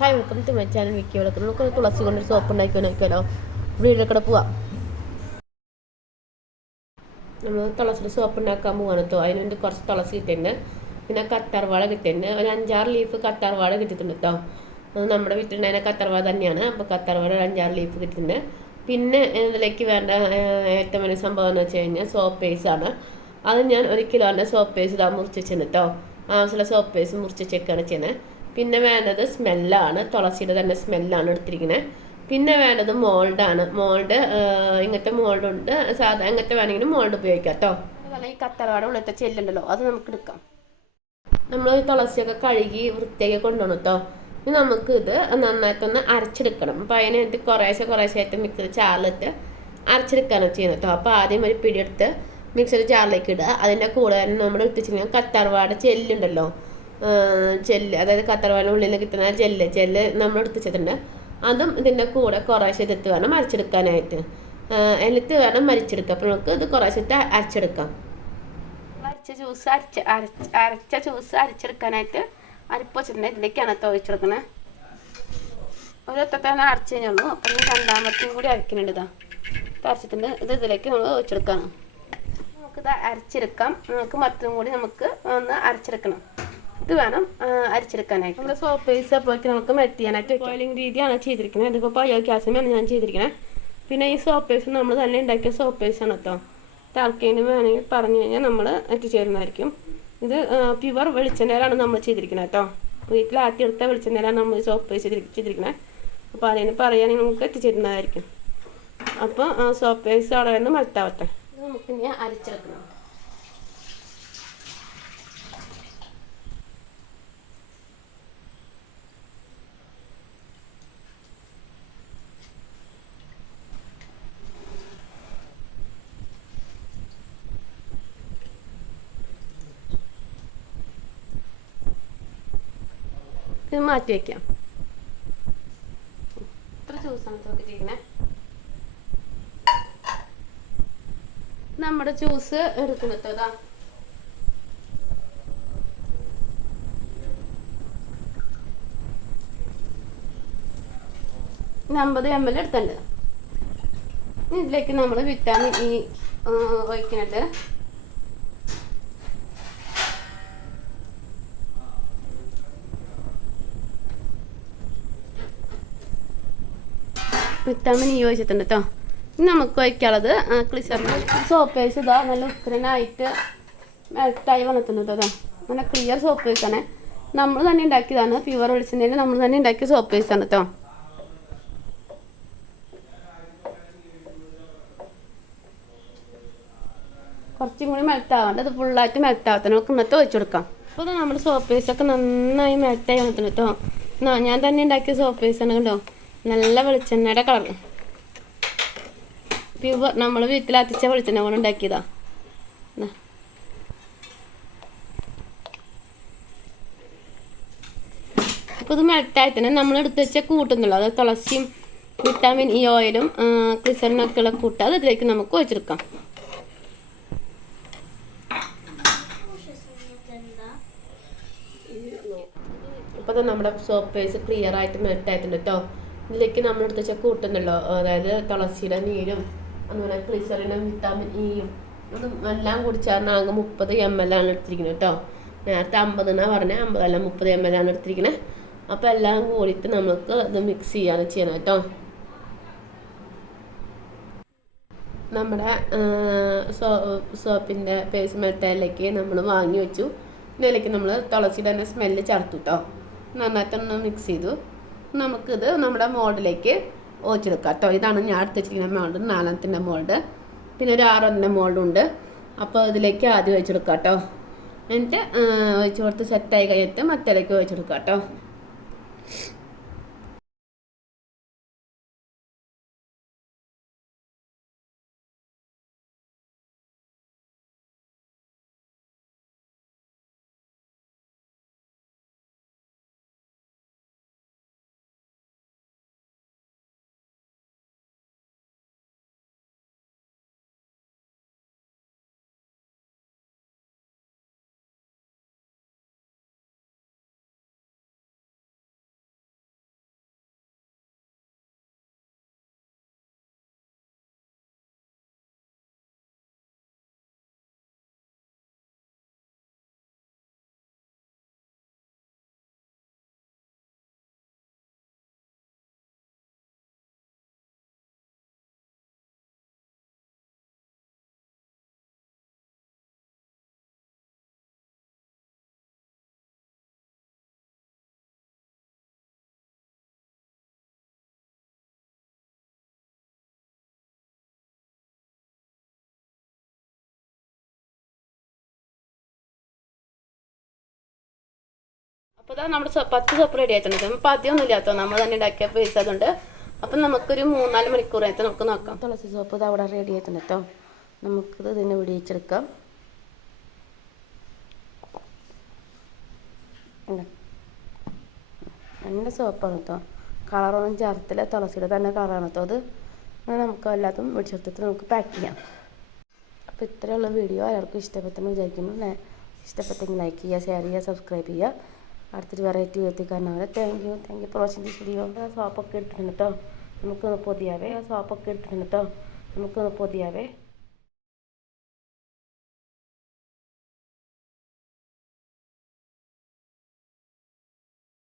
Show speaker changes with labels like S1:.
S1: Hi welcome to my channel Vicky വിളക്കുന്നു നമുക്ക് തുളസി കൊണ്ട് സോപ്പ് ഉണ്ടാക്കി നോക്കിയാലോ വീടിന്റെ കൂടെ പോവാം നമ്മൾ തുളസിയുടെ സോപ്പ് ഉണ്ടാക്കാൻ പോവാണ് കേട്ടോ അതിന് വേണ്ടി കുറച്ച് തുളസി കിട്ടിയിട്ടുണ്ട് പിന്നെ കത്താർവാഴ കിട്ടിയിട്ടുണ്ട് ഒരു അഞ്ചാറ് ലീഫ് കത്താർവാഴ കിട്ടിയിട്ടുണ്ട് കേട്ടോ അത് നമ്മുടെ വീട്ടിലുണ്ടായിരുന്ന കത്താർവാഴ തന്നെയാണ് അപ്പോൾ കത്താർവാഴ ഒരു അഞ്ചാറ് ലീഫ് കിട്ടിയിട്ടുണ്ട് പിന്നെ ഇതിലേക്ക് വേണ്ട ഏറ്റവും വലിയ സംഭവം എന്ന് വെച്ച് കഴിഞ്ഞാൽ സോപ്പ് ആണ് അത് ഞാൻ ഒരു കിലോന്റെ സോപ്പ് പേസ് ഇതാ മുറിച്ച് വെച്ചിട്ടുണ്ട് കേട്ടോ ആവശ്യമുള്ള സോപ്പ് പേസ് മുറിച്ച് വെച്ചേക്കാണ് ചെയ്യുന്നത് പിന്നെ വേണ്ടത് സ്മെല്ലാണ്. തുളസിയുടെ തന്നെ സ്മെല്ലാണ് എടുത്തിരിക്കുന്നത് പിന്നെ വേണ്ടത് മോൾഡാണ്. മോൾഡ് ഇങ്ങനത്തെ മോൾഡ് ഉണ്ട് സാധാ ഇങ്ങനത്തെ വേണമെങ്കിലും മോൾഡ് ഉപയോഗിക്കാം കേട്ടോ. ഈ കത്തറവാട ഉള്ളത്തെ ചെല്ലുണ്ടല്ലോ അത് നമുക്ക് എടുക്കാം. നമ്മൾ തുളസിയൊക്കെ കഴുകി വൃത്തിയാക്കി കൊണ്ടുപോകണം കേട്ടോ. ഇനി നമുക്ക് ഇത് നന്നായിട്ടൊന്ന് അരച്ചെടുക്കണം. അപ്പോൾ അതിനകത്ത് കുറേശ്ശെ കുറേശ്ശെ ആയിട്ട് മിക്സർ ചാറിലിട്ട് അരച്ചെടുക്കാനാണ് ചെയ്യുന്നത് കേട്ടോ. അപ്പോൾ ആദ്യം ഒരു പിടിയെടുത്ത് മിക്സർ ചാറിലേക്ക് ഇടുക. അതിന്റെ കൂടെ തന്നെ നമ്മൾ എടുത്തിട്ടുണ്ടെങ്കിൽ കത്തറവാട് ചെല്ലുണ്ടല്ലോ. ജെല്ല് അതായത് കത്തറവാടിന്റെ ഉള്ളിൽ നിന്ന് കിട്ടുന്ന ജെല്ല് ജെല്ല് നമ്മൾ എടുത്ത് വെച്ചിട്ടുണ്ട് അതും ഇതിന്റെ കൂടെ കുറേശ്ശെ ഇതെത്ത് വേണം അരച്ചെടുക്കാനായിട്ട്. എന്നിട്ട് വേണം മരിച്ചെടുക്കാം അപ്പോൾ നമുക്ക് ഇത് കുറേശ്ശെ അരച്ചെടുക്കാം. അരച്ച ജ്യൂസ് അരച്ച അരച്ച അരച്ച ജ്യൂസ് അരച്ചെടുക്കാനായിട്ട് അരിപ്പ് വെച്ചിട്ടുണ്ട്. ഇതിലേക്കാണ് തുവച്ചെടുക്കണേ ഒരൊത്തന്നെ അരച്ചു കഴിഞ്ഞുള്ളൂ അപ്പം ഈ രണ്ടാമത്തെയും കൂടി അരക്കുന്നുണ്ട് ഇതാ. അരച്ചിട്ടുണ്ട്. ഇത് ഇതിലേക്ക് നമ്മൾ ഒഴിച്ചെടുക്കണം. നമുക്കിത് അരച്ചെടുക്കാം. നമുക്ക് മറ്റും കൂടി നമുക്ക് ഒന്ന് അരച്ചെടുക്കണം. ഇത് വേണം അരിച്ചെടുക്കാനായിട്ട്. നമ്മുടെ സോപ്പ് പേസ് അപ്പോഴേക്ക് നമുക്ക് മെൽറ്റ് ചെയ്യാനായിട്ട് ബോയിലിംഗ് രീതിയാണ് ചെയ്തിരിക്കുന്നത്. ഇതിപ്പോൾ ബയോഗ്യാസിനാണ് ഞാൻ ചെയ്തിരിക്കുന്നത് പിന്നെ ഈ സോപ്പ് പേസ് നമ്മൾ തന്നെ ഉണ്ടാക്കിയ സോപ്പ് പേസ് ആണ് കേട്ടോ താൽക്കേന് വേണമെങ്കിൽ പറഞ്ഞു കഴിഞ്ഞാൽ നമ്മൾ എത്തിച്ചേരുന്നതായിരിക്കും. ഇത് പ്യുവർ വെളിച്ചെണ്ണയിലാണ് നമ്മൾ ചെയ്തിരിക്കുന്നത് കേട്ടോ വീട്ടിൽ ആട്ടിയെടുത്ത വെളിച്ചെണ്ണയിലാണ് നമ്മൾ സോപ്പ് പേസ് ചെയ്തിരിക്കുന്നത് അപ്പോൾ അതിന് പറയുകയാണെങ്കിൽ നമുക്ക് എത്തിച്ചേരുന്നതായിരിക്കും. അപ്പോൾ സോപ്പ് പേസ് അവിടെ നിന്ന് മറ്റാവട്ടെ നമുക്ക് ഇനി അരിച്ചെടുക്കണം. ഇത് മാറ്റി വെക്കാം. ഇത്ര ജ്യൂസാണ് തോക്കിട്ടിരിക്കണേ നമ്മുടെ ജ്യൂസ് എടുക്കുന്നതാ അമ്പത് എം എൽ എടുത്തിട്ടുണ്ട് ഇതിലേക്ക് നമ്മൾ വിറ്റാമിൻ ഇ ഒഴിക്കുന്നുണ്ട്. വിറ്റാമിൻ ഇ ഒഴിച്ചിട്ടുണ്ട് കേട്ടോ ഇനി നമുക്ക് വയ്ക്കാനുള്ളത് ക്ലിസറിന് സോപ്പ് വേസ് ഇതാ നല്ല ഉക്കരനായിട്ട് മെൽട്ടായി വന്നിട്ടുണ്ട് കേട്ടോ നല്ല ക്ലിയർ സോപ്പ് പേസാണ് നമ്മൾ തന്നെ ഉണ്ടാക്കിയതാണ് പ്യുവർ വെളിച്ചെണ്ണയിൽ നമ്മൾ തന്നെ ഉണ്ടാക്കിയ സോപ്പ് പേസാണ് കേട്ടോ കുറച്ചും കൂടി മെൽട്ടാവാണ്ട് അത് ഫുള്ളായിട്ട് മെൽട്ടാവത്തെ നമുക്ക് ഇന്നത്തെ ഒഴിച്ചു കൊടുക്കാം. അപ്പോൾ നമ്മൾ സോപ്പ് പേസൊക്കെ നന്നായി മെൽട്ടായി വന്നിട്ടുണ്ട് കേട്ടോ ഞാൻ തന്നെ ഉണ്ടാക്കിയ സോപ്പ് പേസാണ് കേട്ടോ നല്ല വെളിച്ചെണ്ണയുടെ കളർ. പ്യൂവർ നമ്മൾ വീട്ടിൽ അത്തിച്ച വെളിച്ചെണ്ണ കൊണ്ട് ഉണ്ടാക്കിയതാ. അപ്പോൾ ഇത് മെൽട്ടായി തന്നെ നമ്മൾ എടുത്ത് വെച്ച കൂട്ടുന്നുള്ളൂ അത് തുളസിയും വിറ്റാമിൻ ഇ ഓയിലും ക്രിസറിനൊക്കെയുള്ള കൂട്ട് അത് ഇതിലേക്ക് നമുക്ക് വെച്ചെടുക്കാം ഇപ്പൊ നമ്മുടെ സോപ്പ് ക്ലിയർ ആയിട്ട് മെൽട്ടായിട്ടുണ്ട് കേട്ടോ ഇതിലേക്ക് നമ്മൾ എടുത്ത് വെച്ചാൽ കൂട്ടുന്നല്ലോ അതായത് തുളസിയുടെ നീരും അതുപോലെ ക്ലിസറിനും വിറ്റാമിൻ ഇയും അതും എല്ലാം കുടിച്ചാൽ ആകെ മുപ്പത് എം എൽ ആണ് എടുത്തിരിക്കുന്നത് കേട്ടോ. നേരത്തെ അമ്പത് എന്നാണ് പറഞ്ഞത് അമ്പതല്ല മുപ്പത് എം എൽ ആണ് എടുത്തിരിക്കുന്നത് അപ്പോൾ എല്ലാം കൂടിയിട്ട് നമുക്ക് ഇത് മിക്സ് ചെയ്യാതെ ചെയ്യണം കേട്ടോ. നമ്മുടെ സോ സോപ്പിന്റെ പേസ് മെൽറ്റയിലേക്ക് നമ്മൾ വാങ്ങി വെച്ചു. ഇതിലേക്ക് നമ്മൾ തുളസിയുടെ തന്നെ സ്മെല്ല് ചേർത്തു കേട്ടോ. നന്നായിട്ടൊന്ന് മിക്സ് ചെയ്തു. നമുക്കിത് നമ്മുടെ മോൾഡിലേക്ക് ഒഴിച്ചെടുക്കാം. കേട്ടോ ഇതാണ് ഞാൻ അടുത്തിരിക്കുന്ന മോൾഡ് നാലാമത്തിന്റെ മോൾഡ് പിന്നെ ഒരു ആറൊന്നിന്റെ മോൾഡുണ്ട് അപ്പോൾ ഇതിലേക്ക് ആദ്യം ഒഴിച്ചെടുക്കാം കേട്ടോ. എന്നിട്ട് ഒഴിച്ച് കൊടുത്ത് സെറ്റായി കഴിഞ്ഞിട്ട് മറ്റേലേക്ക് ഒഴിച്ചെടുക്കാം കേട്ടോ. അപ്പോൾ സോ- പത്ത് സോപ്പ് റെഡി ആയിട്ടുണ്ട്. അപ്പോൾ അധികമൊന്നും ഇല്ലാത്തോ? നമ്മൾ തന്നെ ഉണ്ടാക്കിയ പൈസ അതുകൊണ്ട് അപ്പം നമുക്കൊരു മൂന്നാൽ മണിക്കൂർ ആയിട്ട് നമുക്ക് നോക്കാം.
S2: തുളസി സോപ്പ് ഇത് അവിടെ റെഡി ആയിട്ടുണ്ട് കേട്ടോ നമുക്കിത് ഇതിനെ വിടിയിച്ചെടുക്കാം. നല്ല സോപ്പാണ് കേട്ടോ കളറൊന്നും ചേർത്തില്ല. തുളസിയുടെ തന്നെ കളറാണ് കേട്ടോ അത്. നമുക്ക് എല്ലാത്തും വെടിച്ചെടുത്തിട്ട് നമുക്ക് പാക്ക് ചെയ്യാം. അപ്പോൾ ഇത്രയുള്ള വീഡിയോ എല്ലാവർക്കും ഇഷ്ടപ്പെട്ടെന്ന് വിചാരിക്കുന്നു ഇഷ്ടപ്പെട്ടെങ്കിൽ ലൈക്ക് ചെയ്യുക ഷെയർ ചെയ്യുക സബ്സ്ക്രൈബ് ചെയ്യുക. അടുത്തൊരു വെറൈറ്റി എത്തിക്കാനാണ് thank you thank you watching this video സോപ്പൊക്കെ എടുത്തിട്ടുണ്ട് കേട്ടോ നമുക്കൊന്ന് പൊതിയാവേ. സോപ്പൊക്കെ എടുത്തിട്ടുണ്ട് കേട്ടോ നമുക്കൊന്ന് പൊതിയാവേ.